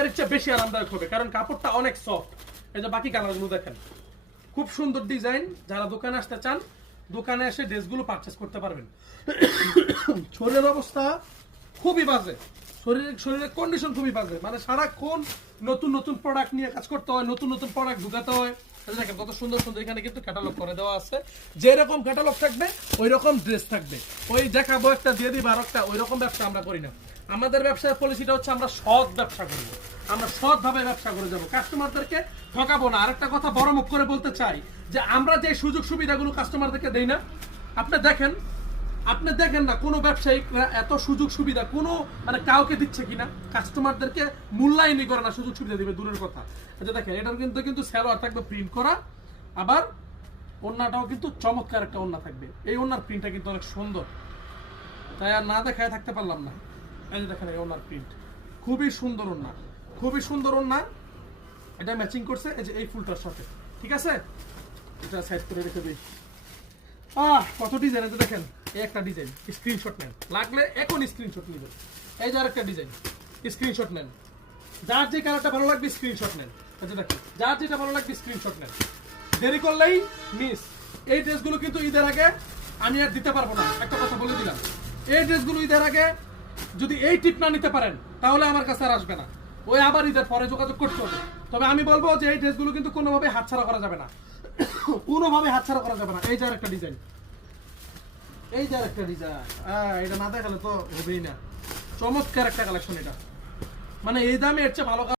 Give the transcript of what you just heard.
এর চেয়ে বেশি আরামদায়ক হবে, কারণ কাপড়টা অনেক সফট। এই যে বাকি কালারগুলো দেখেন, খুব সুন্দর ডিজাইন। যারা দোকানে আসতে চান, দোকানে এসে ড্রেসগুলো পারচেস করতে পারবেন। শরীরের অবস্থা খুবই বাজে, শরীরের কন্ডিশন খুবই বাজে, মানে সারাক্ষণ নতুন নতুন প্রোডাক্ট নিয়ে কাজ করতে হয়, নতুন নতুন প্রোডাক্ট ঢুকাতে হয়। দেখেন কত সুন্দর সুন্দর এখানে কিন্তু ক্যাটালগ করে দেওয়া আছে। যেরকম ক্যাটালগ থাকবে ওই রকম ড্রেস থাকবে। ওই দেখাবো একটা দিয়ে দিই বারোটা, ওই রকম ব্যবসা আমরা করি না। আমাদের ব্যবসার পলিসিটা হচ্ছে আমরা সৎ ব্যবসা করবো, আমরা সৎভাবে ব্যবসা করে যাবো, কাস্টমারদেরকে ঠকাবো না। আরেকটা কথা বড় মুখ করে বলতে চাই যে আমরা যে সুযোগ সুবিধাগুলো কাস্টমারদেরকে দেই না, আপনি দেখেন না কোনো ব্যবসায়িক এত সুযোগ সুবিধা কোনো মানে কাউকে দিচ্ছে কিনা, কাস্টমারদেরকে মূল্যায়নই করে না, সুযোগ সুবিধা দিবে দূরের কথা। এটা দেখেন, এটার কিন্তু সালোয়ার থাকবে প্রিন্ট করা, আবার ওড়নাটাও কিন্তু চমৎকার একটা ওড়না থাকবে। এই ওড়নার প্রিন্টটা কিন্তু অনেক সুন্দর, তাই আর না দেখায় থাকতে পারলাম না। এই যে দেখেন এই ওড়নার প্রিন্ট, খুবই সুন্দর ওড়না, খুবই সুন্দর ওড়না। এটা ম্যাচিং করছে এই যে এই ফুলটার সাথে, ঠিক আছে? এটা সাইড করে রেখে দিই। কত ডিজাইন আছে দেখেন। এই একটা ডিজাইন, স্ক্রিনশট নেন, লাগলে এখন স্ক্রিনশট নেবেন। এই যে আরেকটা ডিজাইন, স্ক্রিনশট নেন। যার যে কালারটা ভালো লাগবে স্ক্রিনশট নেন। আচ্ছা দেখেন, যার যেটা ভালো লাগবে স্ক্রিনশট নেন, দেরি করলেই মিস। এই ড্রেসগুলো কিন্তু ঈদের আগে আমি আর দিতে পারবো না, একটা কথা বলে দিলাম। এই ড্রেসগুলো ঈদের আগে যদি এই টিপ না নিতে পারেন তাহলে আমার কাছে আর আসবে না, ওই আবার ঈদের পরে যোগাযোগ করতে হবে। তবে আমি বলবো যে এই ড্রেসগুলো কিন্তু কোনোভাবে হাতছাড়া করা যাবে না, কোনোভাবে হাতছাড়া করা যাবে না। এই যে আরেকটা ডিজাইন, এই যে আরেকটা ডিজাইন, এটা না দেখালে তো হবেই না। চমৎকার একটা কালেকশন এটা, মানে এই দামে এর চেয়ে ভালো